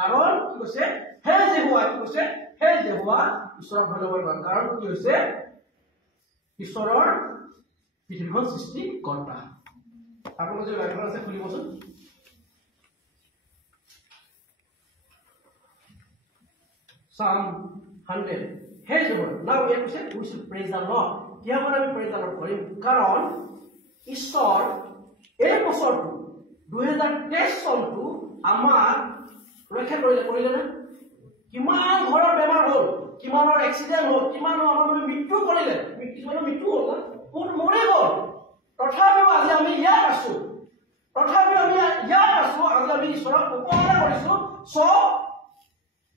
কাৰণ কি কৈছে হে যেহুৱা কি কৈছে হে যেহুৱা ঈশ্বৰক ধন্যবাদ কৰা কাৰণ কি হৈছে ঈশ্বৰৰ পৃথিৱীখন সৃষ্টি কৰ্তা আপোনালোকৰ যে বাইবেল আছে খুলিবচোন Psalm 100 হে যেহুৱা নাও ইয়াত কৈছে we should praise the Lord কিয় আমি praise the Lord কৰিম কাৰণ ঈশ্বৰ এই বছৰটো 2023 চনটো আমাৰ ৰক্ষা কৰিলে না কিমান ঘৰৰ বেমাৰ হ'ল কিমানৰ এক্সিডেন্ট হ'ল কিমানৰ আমাৰ মৃত্যু কৰিলে মৃত্যু হ'ল না কোন মৰে গ'ল তথাপিও আজি আমি ইয়াত আছো আজি আমি ঈশ্বৰক উপাসনা কৰিছো so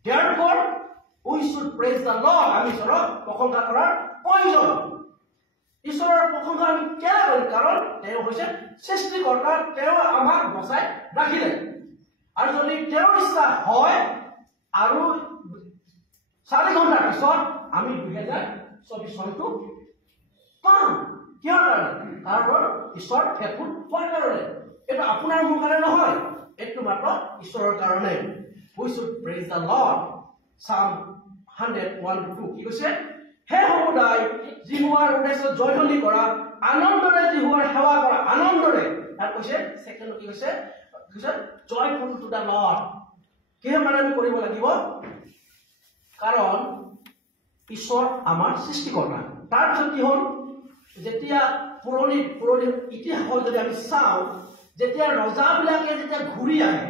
therefore we should praise the Lord আমি ঈশ্বৰক প্ৰশংসা কৰাৰ প্ৰয়োজন ঈশ্বৰৰ প্ৰশংসা আমি কেলে কৰিম কাৰণ তেওঁ হৈছে সৃষ্টিকৰ্তা তেওঁ আমাক বচাই ৰাখিলে আৰু যদি তেওঁৰ ইচ্ছা হয় আৰু 4 ঘণ্টাৰ পিছত আমি 2024 চনটো পাম কিয় কাৰণ ঈশ্বৰ ফেকুট হোৱাৰ কাৰণে এটা আপোনাৰ মোৰ কাৰণে নহয় এইটো মাত্ৰ ঈশ্বৰৰ কাৰণে we should praise the Lord Psalm 101:2 কি কৈছে হে সমুদায় জিহুৱাৰ উদ্দেশ্যত জয়ধ্বনি কৰা আনন্দৰে জিহুৱাৰ সেৱা কৰা আনন্দৰে তাৰ কৈছে সেকেন্ড কি কৈছে joyful to the Lord কিয় মানে আমি কৰিব লাগিব কাৰণ ঈশ্বৰ আমাৰ সৃষ্টিকৰ্তা তাৰ পিছত কি হ'ল যেতিয়া পুৰণি ইতিহাস যদি আমি চাওঁ যেতিয়া ৰজাবিলাকে যেতিয়া ঘূৰি আহে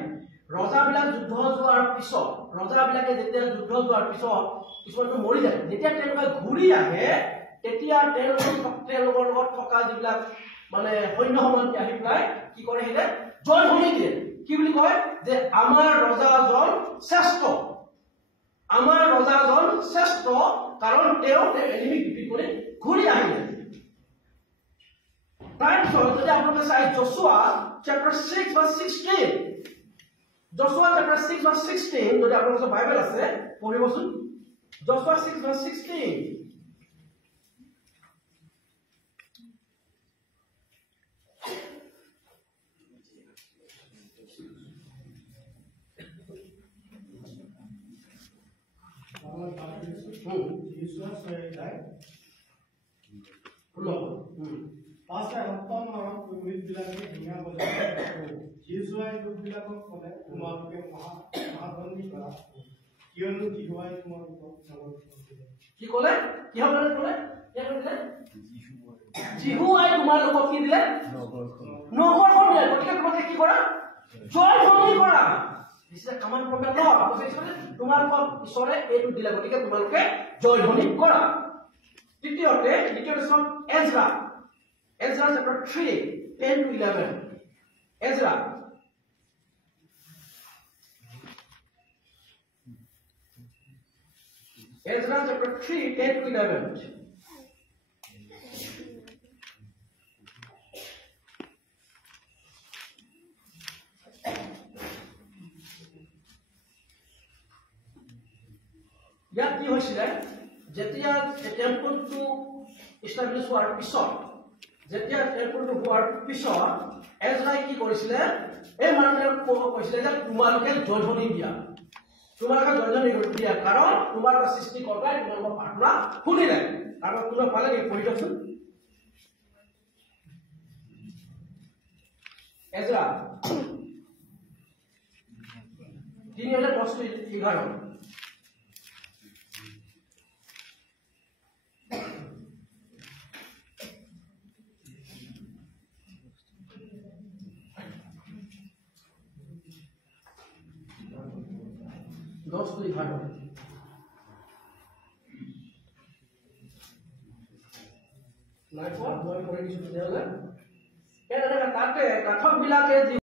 ৰজাবিলাক যুদ্ধ যোৱাৰ পিছত কিছুমানটো মৰি যায় যেতিয়া তেওঁলোকে ঘূৰি আহে তেতিয়া তেওঁলোকৰ লগত থকা যিবিলাক মানে সৈন্য সমান্তি আহি পেলাই কি কৰে হেলে জয় ধ্বনি দিয়ে কি বুলি কয় যে আমাৰ ৰজাজন শ্ৰেষ্ঠ কাৰণ তেওঁ এনিমি ডিফিট কৰি ঘূৰি আহিলে তাৰপিছত যদি আপোনালোকে চাই জশুৱা chapter 6 verse 16 Joshua chapter 6 verse 16 যদি আপোনালোকৰ বাইবেল আছে পঢ়িবচোন Joshua 6 verse 16 Joshua said that Pastor Anton Maran Purit Bilake Hinga Bajara Joshua Bilake Kole Tumaluke Mahadani Kara Kionu Jihuai Tumaluke কি কলে কি হবে কলে জিহুৱাই তোমালোকক কি দিলে নগৰখন দিলে গতিকে তোমাকে কি কৰা জয় ধ্বনি কৰা দিছে কামান প্ৰব্লেম ন তোমালোকক ঈশ্বৰে এইটো দিলে গতিকে তোমালোকে জয় ধ্বনি কৰা দ্বিতীয় এজৰা chapter 3 10 to 11 Ezra chapter 3 10 to 11 ইয়াত কি হৈছিলে যেতিয়া টেম্পলটো এষ্টাব্লিছ হোৱাৰ পিছত এজৰাই কি কৰিছিলে এই মানুহক কৈছিলে যে তোমালোকে জয়ধ্বনি দিয়া কাৰণ তোমাৰ সৃষ্টিকৰ্তাই তোমালোকৰ প্ৰাৰ্থনা শুনিলে আৰু কোনে পালে কি পঢ়ি দিয়কচোন এজৰা 3:10-11 10 to 11 নাই কোৱা মই কৰি দিছো তেতিয়াহ'লে তাতে কাঠক বিলাকে